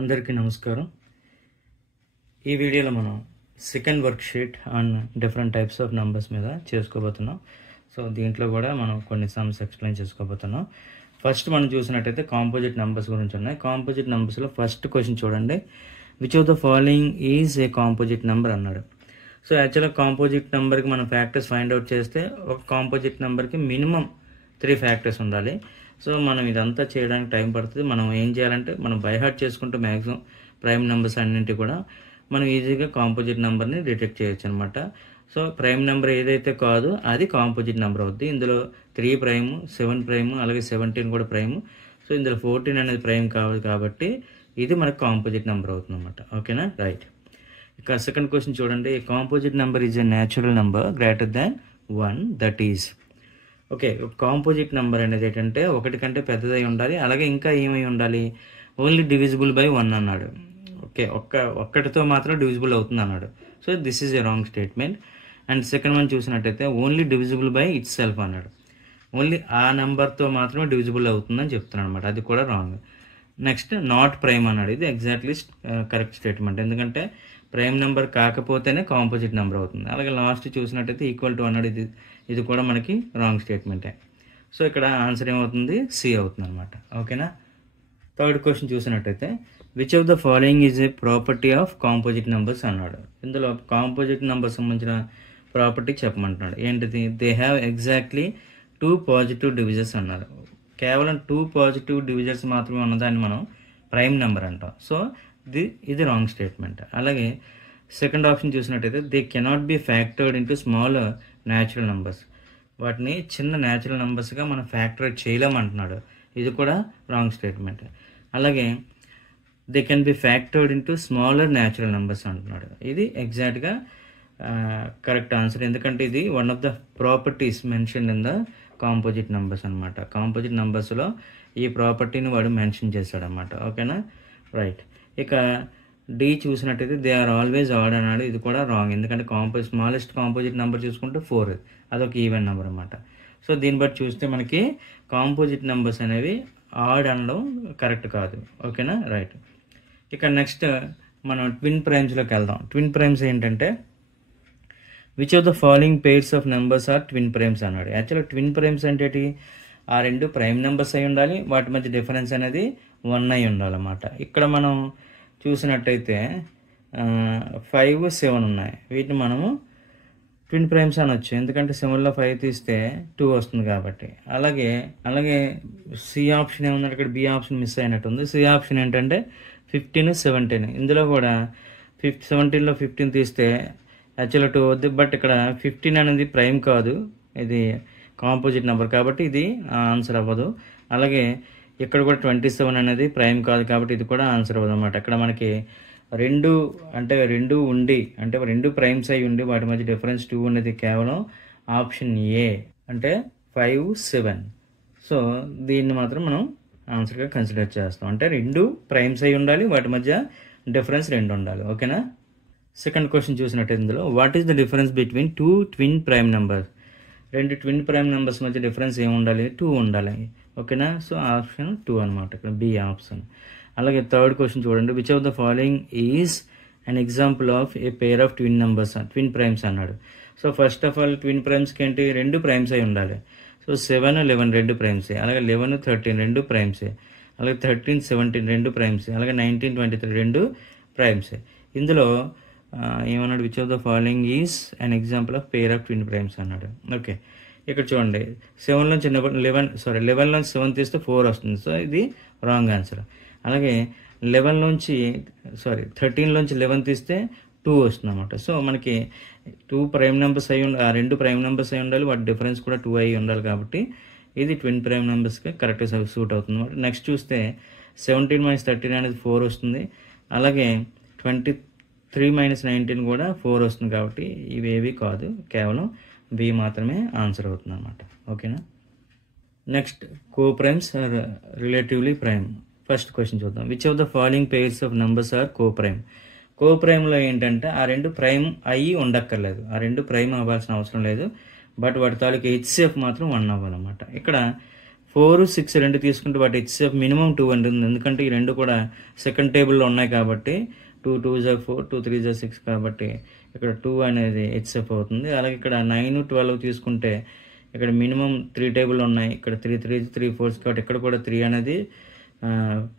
అందరికీ నమస్కారం. ఈ వీడియోలో మనం second work sheet on different types of numbers మీద చేసుకోబోతున్నాం. సో దీంట్లో కూడా మనం కొన్ని సమ్స్ ఎక్స్ప్లెయిన్ చేసుకోబోతున్నాం. ఫస్ట్ మనం చూసినట్టయితే కాంపోజిట్ నంబర్స్ గురించి ఉన్నాయి. కాంపోజిట్ నంబర్స్లో ఫస్ట్ క్వశ్చన్ చూడండి, which of the following is a composite number అన్నాడు. సో యాక్చువల్గా కాంపోజిట్ నెంబర్కి మనం ఫ్యాక్టర్స్ ఫైండ్ అవుట్ చేస్తే ఒక కాంపోజిట్ నెంబర్కి మినిమం 3 ఫ్యాక్టర్స్ ఉండాలి. సో మనం ఇదంతా చేయడానికి టైం పడుతుంది. మనం ఏం చేయాలంటే మనం బై హార్ట్ చేసుకుంటూ మ్యాక్సిమం ప్రైమ్ నెంబర్స్ అన్నింటి కూడా మనం ఈజీగా కాంపోజిట్ నెంబర్ని డిటెక్ట్ చేయొచ్చు అనమాట. సో ప్రైమ్ నెంబర్ ఏదైతే కాదు అది కాంపోజిట్ నెంబర్ అవుద్ది. ఇందులో 3 ప్రైమ్, 7 ప్రైమ్, అలాగే 17 కూడా ప్రైమ్. సో ఇందులో 14 అనేది ప్రైమ్ కావాలి కాబట్టి ఇది మనకు కాంపోజిట్ నెంబర్ అవుతుంది అనమాట. ఓకేనా, రైట్. ఇక సెకండ్ క్వశ్చన్ చూడండి, composite number is a natural number greater than 1 that is. Okay, composite number అనేది ఏంటంటే 1 కంటే పెద్దదై ఉండాలి, అలాగే ఇంకా ఏమై ఉండాలి, ఓన్లీ డివిజిబుల్ బై 1 అన్నాడు. ఓకే, ఒక్కటితో మాత్రం డివిజిబుల్ అవుతుంది అన్నాడు. So this is a wrong statement. And second one చూసినట్టయితే only divisible by itself అన్నాడు. ఓన్లీ ఆ నెంబర్తో మాత్రమే డివిజిబుల్ అవుతుందని చెప్తున్నాడు అనమాట. అది కూడా రాంగ్. నెక్స్ట్ నాట్ ప్రైమ్ అన్నాడు. ఇది ఎగ్జాక్ట్లీ కరెక్ట్ స్టేట్మెంట్, ఎందుకంటే ప్రైమ్ నెంబర్ కాకపోతేనే కాంపోజిట్ నెంబర్ అవుతుంది. అలాగే లాస్ట్ చూసినట్టయితే ఈక్వల్ టు అన్నాడు. ఇది కూడా మనకి రాంగ్ స్టేట్మెంటే. సో ఇక్కడ ఆన్సర్ ఏమవుతుంది, సి అవుతుంది అనమాట. ఓకేనా. థర్డ్ క్వశ్చన్ చూసినట్టయితే which of the following is a property of composite numbers అన్నాడు. ఇందులో కాంపోజిట్ నెంబర్ సంబంధించిన ప్రాపర్టీ చెప్పమంటున్నాడు. ఏంటిది, దే హ్యావ్ ఎగ్జాక్ట్లీ 2 పాజిటివ్ డివిజర్స్ అన్నారు. కేవలం 2 పాజిటివ్ డివిజర్స్ మాత్రమే ఉన్నదాన్ని మనం ప్రైమ్ నెంబర్ అంటాం. సో ఇది రాంగ్ స్టేట్మెంట్. అలాగే సెకండ్ ఆప్షన్ చూసినట్టయితే they cannot be factored into small natural numbers. వాటిని చిన్న న్యాచురల్ నెంబర్స్గా మనం ఫ్యాక్టర్ చేయలేమంటున్నాడు. ఇది కూడా రాంగ్ స్టేట్మెంట్. అలాగే they can be factored into smaller natural numbers అంటున్నాడు. ఇది ఎగ్జాక్ట్గా కరెక్ట్ ఆన్సర్, ఎందుకంటే ఇది one of the properties mention in the composite numbers అనమాట. కాంపోజిట్ నెంబర్స్లో ఈ ప్రాపర్టీని వాడు మెన్షన్ చేశాడు అనమాట. ఓకేనా, రైట్. ఇక డి చూసినట్టయితే దే ఆర్ ఆల్వేస్ ఆడ్ అన్నాడు. ఇది కూడా రాంగ్, ఎందుకంటే స్మాలెస్ట్ కాంపోజిట్ నెంబర్ చూసుకుంటే 4, అదొక ఈవెన్ నెంబర్ అనమాట. సో దీన్ని బట్టి చూస్తే మనకి కాంపోజిట్ నెంబర్స్ అనేవి ఆడ్ అనడం కరెక్ట్ కాదు. ఓకేనా, రైట్. ఇక నెక్స్ట్ మనం ట్విన్ ప్రైమ్స్లోకి వెళ్దాం. ట్విన్ ప్రైమ్స్ ఏంటంటే which of the following pairs of numbers are twin primes అన్నాడు. యాక్చువల్గా ట్విన్ ప్రైమ్స్ అంటే ఆ 2 ప్రైమ్ నెంబర్స్ అయి ఉండాలి, వాటి మధ్య డిఫరెన్స్ అనేది 1 అయి ఉండాలన్నమాట. ఇక్కడ మనం చూసినట్టయితే 5, 7 ఉన్నాయి. వీటిని మనము ట్విన్ ప్రైమ్స్ అనొచ్చు, ఎందుకంటే 7లో 5 తీస్తే 2 వస్తుంది కాబట్టి. అలాగే సి ఆప్షన్ ఏమన్నాడు, ఇక్కడ బి ఆప్షన్ మిస్ అయినట్టుంది. సి ఆప్షన్ ఏంటంటే 15, 17. ఇందులో కూడా 17లో 15 తీస్తే యాక్చువల్గా 2 వద్దు, బట్ ఇక్కడ 15 అనేది ప్రైమ్ కాదు, ఇది కాంపోజిట్ నెంబర్ కాబట్టి ఇది ఆన్సర్ అవ్వదు. అలాగే ఇక్కడ కూడా 27 అనేది ప్రైమ్ కాదు కాబట్టి ఇది కూడా ఆన్సర్ అవ్వదు అనమాట. ఇక్కడ మనకి 2 ఉండి అంటే 2 ప్రైమ్స్ అయి ఉండి వాటి మధ్య డిఫరెన్స్ 2 అనేది కేవలం ఆప్షన్ ఏ అంటే 5, 7. సో దీన్ని మాత్రం మనం ఆన్సర్గా కన్సిడర్ చేస్తాం. అంటే 2 ప్రైమ్స్ అయి ఉండాలి, వాటి మధ్య డిఫరెన్స్ 2 ఉండాలి. ఓకేనా. సెకండ్ క్వశ్చన్ చూసినట్టు ఇందులో what is the difference between 2 twin prime numbers. 2 twin prime numbers మధ్య డిఫరెన్స్ ఏమి ఉండాలి, 2 ఉండాలి. ఓకేనా. సో ఆప్షన్ 2 అనమాట, ఇక్కడ బి ఆప్షన్. అలాగే థర్డ్ క్వశ్చన్ చూడండి, which of the following is an example of a pair of twin numbers twin primes అన్నాడు. So first of all twin ప్రైమ్స్కి ఏంటి, 2 ప్రైమ్స్ అయి ఉండాలి. సో 7, 11 2 ప్రైమ్సే, అలాగే 11, 13 2 ప్రైమ్సే, అలాగే 13, 17 2 ప్రైమ్సే, అలాగే 19, 23 2 ప్రైమ్సే. ఇందులో ఏమన్నాడు, which of the following is an example of pair of twin primes అన్నాడు. ఓకే, ఇక్కడ చూడండి 7 నుంచి 11 నుంచి 7 తీస్తే 4 వస్తుంది. సో ఇది రాంగ్ ఆన్సర్. అలాగే 13 నుంచి 11 తీస్తే 2 వస్తుంది అనమాట. సో మనకి 2 ప్రైమ్ నెంబర్స్ అయి ఉండాలి, 2 ప్రైమ్ నెంబర్స్ అయి ఉండాలి, వాటి డిఫరెన్స్ కూడా 2 అయి ఉండాలి కాబట్టి ఇది ట్విన్ ప్రైమ్ నెంబర్స్కి కరెక్ట్గా సూట్ అవుతుంది అనమాట. నెక్స్ట్ చూస్తే 17 - 13 అనేది 4 వస్తుంది. అలాగే 23 - 19 కూడా 4 వస్తుంది కాబట్టి ఇవేవి కాదు, కేవలం బి మాత్రమే ఆన్సర్ అవుతుంది అనమాట. ఓకేనా. Next coprimes are relatively prime. First question చూద్దాం, which of the following pairs of numbers are coprime. కో ప్రైమ్లో ఏంటంటే ఆ 2 ప్రైమ్ అయ్యి ఉండక్కర్లేదు, ఆ 2 ప్రైమ్ అవ్వాల్సిన అవసరం లేదు, బట్ వాటి తాలూకు హెచ్సిఎఫ్ మాత్రం 1 అవ్వాలన్నమాట. ఇక్కడ 4, 6 రెండు తీసుకుంటే వాటి హెచ్సిఎఫ్ మినిమం 2 ఉంటుంది. ఎందుకంటే ఈ రెండు కూడా సెకండ్ టేబుల్లో ఉన్నాయి కాబట్టి 2 2s are 4, 2 3s are 6 కాబట్టి ఇక్కడ 2 అనేది హెచ్సిఎఫ్ అవుతుంది. అలాగే ఇక్కడ 9, 12 తీసుకుంటే ఇక్కడ మినిమం 3 టేబుల్ ఉన్నాయి. ఇక్కడ 3 3s 3 4s కాబట్టి ఇక్కడ కూడా 3 అనేది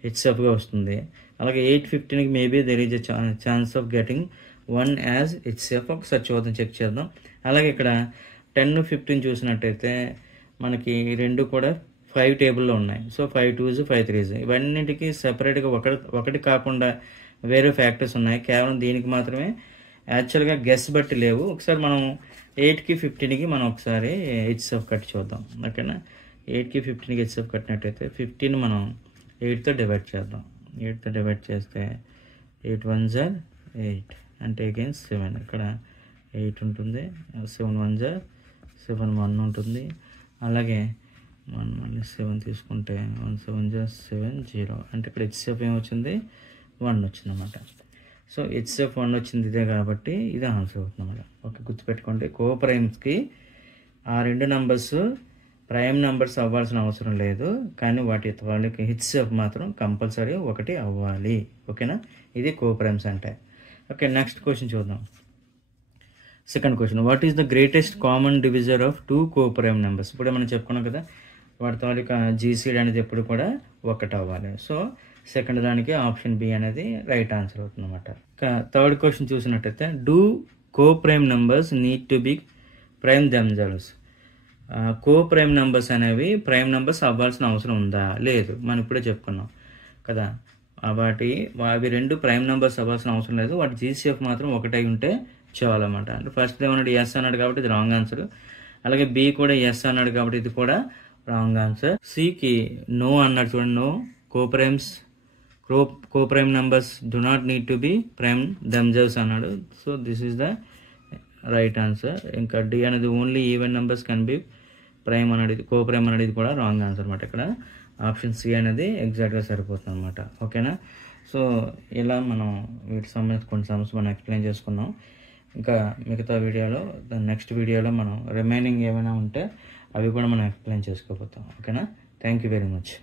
హెచ్సిఎఫ్గా వస్తుంది. అలాగే 8, 15కి maybe there is a chance of getting 1 as HCF. ఒకసారి చూద్దాం, చెక్ చేద్దాం. అలాగే ఇక్కడ 10, 15 చూసినట్టయితే మనకి రెండు కూడా 5 టేబుల్లో ఉన్నాయి. సో 5 2s 5 3s ఇవన్నింటికి సెపరేట్గా ఒకటి కాకుండా వేరే ఫ్యాక్టర్స్ ఉన్నాయి. కేవలం దీనికి మాత్రమే యాక్చువల్గా గెస్ బట్టి లేవు. ఒకసారి మనం 8కి 15కి మనం ఒకసారి హెచ్సిఎఫ్ కట్టి చూద్దాం. ఓకేనా, 8కి 15కి హెచ్సిఎఫ్ కట్టినట్టయితే 15 మనం 8తో డివైడ్ చేద్దాం. 8తో డివైడ్ చేస్తే 8 1s are 8 అంటే అగైన్ 7. ఇక్కడ 8 ఉంటుంది. 7 1s are 7 1 ఉంటుంది. అలాగే 7 తీసుకుంటే 1 7s are 7 0 అంటే ఇక్కడ హెచ్సిఎఫ్ ఏమొచ్చింది 1 వచ్చిందన్నమాట. సో హెచ్సిఎఫ్ 1 వచ్చింది ఇదే కాబట్టి ఇది ఆన్సర్ అవుతుందన్నమాట. ఓకే, గుర్తుపెట్టుకోండి. కోప్రైమ్స్కి ఆ రెండు నంబర్స్ ప్రైమ్ నెంబర్స్ అవ్వాల్సిన అవసరం లేదు, కానీ వాళ్ళకి హెచ్సిఎఫ్ మాత్రం కంపల్సరీ 1 అవ్వాలి. ఓకేనా, ఇది కోప్రైమ్స్ అంటే. ఓకే, నెక్స్ట్ క్వశ్చన్ చూద్దాం. Second question, what is the greatest common divisor of 2 coprime numbers? ఇప్పుడే మనం చెప్పుకున్నాం కదా, వాటి తాలూకా జీసీడీ అనేది ఎప్పుడు కూడా 1 అవ్వాలి. సో సెకండ్ దానికి ఆప్షన్ బి అనేది రైట్ ఆన్సర్ అవుతుంది అనమాట. థర్డ్ క్వశ్చన్ చూసినట్టయితే, do coprime numbers need to be prime themselves? Coprime numbers అనేవి ప్రైమ్ నెంబర్స్ అవ్వాల్సిన అవసరం ఉందా? లేదు, మనం ఇప్పుడే చెప్పుకున్నాం కదా. అవి రెండు ప్రైమ్ నెంబర్స్ అవ్వాల్సిన అవసరం లేదు. వాటి జీసీఎఫ్ మాత్రం 1 అయి ఉంటే చాలన్నమాట. అంటే ఫస్ట్ ఏమన్నాడు ఎస్ అన్నాడు కాబట్టి ఇది రాంగ్ ఆన్సర్. అలాగే బి కూడా ఎస్ అన్నాడు కాబట్టి ఇది కూడా రాంగ్ ఆన్సర్. సికి నో అన్నాడు చూడండి, no coprime numbers do not need to be prime themselves అన్నాడు. So this is the right answer. ఇంకా డి అనేది only even numbers can be prime అనేది కోప్రైమ్ అనేది కూడా రాంగ్ ఆన్సర్ అనమాట. ఇక్కడ ఆప్షన్ సి అనేది ఎగ్జాక్ట్గా సరిపోతుంది అనమాట. ఓకేనా, సో ఇలా మనం వీటి సంబంధించి కొన్ని సమస్యలు మనం ఎక్స్ప్లెయిన్ చేసుకున్నాం. ఇంకా మిగతా వీడియోలో నెక్స్ట్ వీడియోలో మనం రిమైనింగ్ ఏమైనా ఉంటే అవి కూడా మనం ఎక్స్ప్లెయిన్ చేసుకోబోతాం. ఓకేనా, థ్యాంక్ యూ వెరీ మచ్.